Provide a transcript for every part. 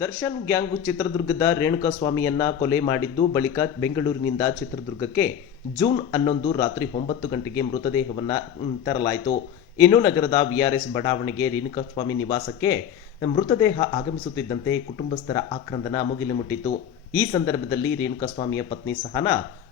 Darshan gang ಚಿತ್ರದುರ್ಗದ ರೇಣುಕಾಸ್ವಾಮಿಯನ್ನ ಕೊಲೆ ಮಾಡಿದ್ದು ಬಳಿಕ ಬೆಂಗಳೂರಿನಿಂದ ಚಿತ್ರದುರ್ಗಕ್ಕೆ ಜೂನ್ ಹನ್ನೊಂದು ರಾತ್ರಿ ಒಂಬತ್ತು ಗಂಟೆಗೆ ಮೃತದೇಹವನ್ನ ತರಲಾಯಿತು. ಇನ್ನು ನಗರದ ವಿಆರ್ಎಸ್ ಬಡಾವಣೆಗೆ ರೇಣುಕಾಸ್ವಾಮಿ ನಿವಾಸಕ್ಕೆ ಮೃತದೇಹ ಆಗಮಿಸುತ್ತಿದ್ದಂತೆ ಕುಟುಂಬಸ್ಥರ ಆಕ್ರಂದನ ಮುಗಿಲು ಮುಟ್ಟಿತು ಈ ಸಂದರ್ಭದಲ್ಲಿ ರೇಣುಕಾಸ್ವಾಮಿಯ ಪತ್ನಿ ಸಹನ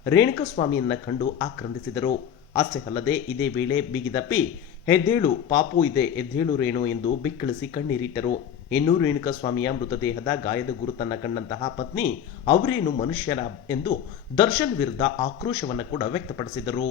ರೇಣುಕಾಸ್ವಾಮಿಯನ್ನ ಕಂಡು ಆಕ್ರಂದಿಸಿದರು. ಅಷ್ಟೇ ಅಲ್ಲದೆ ಇದೇ ವೇಳೆ ಬಿಗಿದಪ್ಪಿ ಹೆದ್ದೇಳು ಪಾಪು ಇದೆ, ಎದ್ದೇಳು ರೇಣು ಎಂದು ಬಿಕ್ಕಳಿಸಿ ಕಣ್ಣೀರಿಟ್ಟರು. ಇನ್ನು ರೇಣುಕಾಸ್ವಾಮಿಯ ಮೃತದೇಹದ ಗಾಯದ ಗುರುತನ್ನ ಕಂಡಂತಹ ಪತ್ನಿ ಅವರೇನು ಮನುಷ್ಯರ ಎಂದು ದರ್ಶನ್ ವಿರುದ್ಧ ಆಕ್ರೋಶವನ್ನು ಕೂಡ ವ್ಯಕ್ತಪಡಿಸಿದರು.